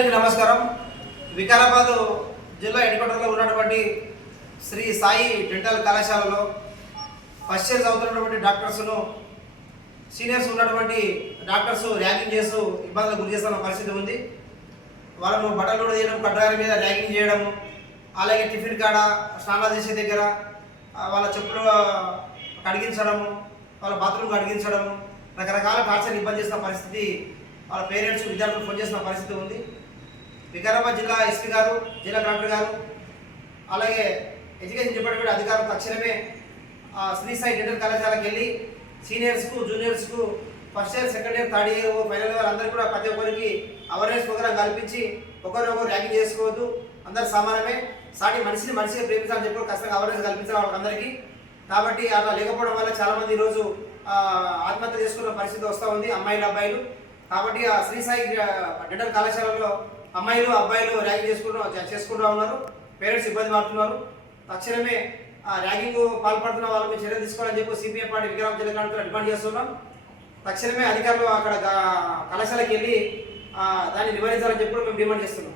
అందరికీ నమస్కారం. వికారాబాద్ జిల్లా హెడ్క్వార్టర్లో ఉన్నటువంటి శ్రీ సాయి డెంటల్ కళాశాలలో ఫస్ట్ ఇయర్ చదువుతున్నటువంటి డాక్టర్స్ను సీనియర్స్ ఉన్నటువంటి డాక్టర్స్ ర్యాగింగ్ చేస్తూ ఇబ్బందులకు గురి చేస్తున్న పరిస్థితి ఉంది. వాళ్ళను బట్టలు కూడా తీయడం, కడ్డాల మీద ర్యాగింగ్ చేయడము, అలాగే టిఫిన్ కాడ, స్నానాలు చేసే దగ్గర వాళ్ళ చెప్పులు కడిగించడము, వాళ్ళ బాత్రూమ్ కడిగించడము, రకరకాల టార్చర్ ఇబ్బంది చేసిన పరిస్థితి వాళ్ళ పేరెంట్స్ విద్యార్థులు ఫోన్ చేసిన పరిస్థితి ఉంది. వికారాబాద్ జిల్లా ఎస్పీ గారు, జిల్లా కలెక్టర్ గారు, అలాగే ఎడ్యుకేషన్ డిపార్ట్మెంట్ అధికారులు తక్షణమే శ్రీ సాయి డెంటల్ కళాశాలకు వెళ్ళి సీనియర్స్కు, జూనియర్స్కు, first year, second year, third year, final year అందరికీ కూడా ప్రతి ఒక్కరికి అవేర్నెస్ ప్రోగ్రాం కల్పించి ఒకరినొకరు ర్యాగింగ్ చేసుకోవద్దు, అందరు సమానమే, సాటి మనిషిని మనిషిగా ప్రేమించాలని చెప్పి ఖచ్చితంగా అవేర్నెస్ కల్పించాలి వాళ్ళందరికీ. కాబట్టి అలా లేకపోవడం వల్ల చాలామంది ఈరోజు ఆత్మహత్య చేసుకున్న పరిస్థితి వస్తూ ఉంది, అమ్మాయిలు, అబ్బాయిలు. కాబట్టి ఆ శ్రీ సాయి డెంటల్ కళాశాలలో అమ్మాయిలు, అబ్బాయిలు ర్యాగింగ్ చేసుకుంటూ ఉన్నారు. పేరెంట్స్ ఇబ్బంది పడుతున్నారు. తక్షణమే ర్యాగింగ్ పాల్పడుతున్న వాళ్ళకి చర్యలు తీసుకోవాలని చెప్పి సిపిఎం పార్టీ వికారాబాద్ జిల్లా కలెక్టర్ డిమాండ్ చేస్తున్నాం. తక్షణమే అధికారులు అక్కడ కళాశాలకు వెళ్ళి దాన్ని నివారించాలని చెప్పి మేము డిమాండ్ చేస్తున్నాం.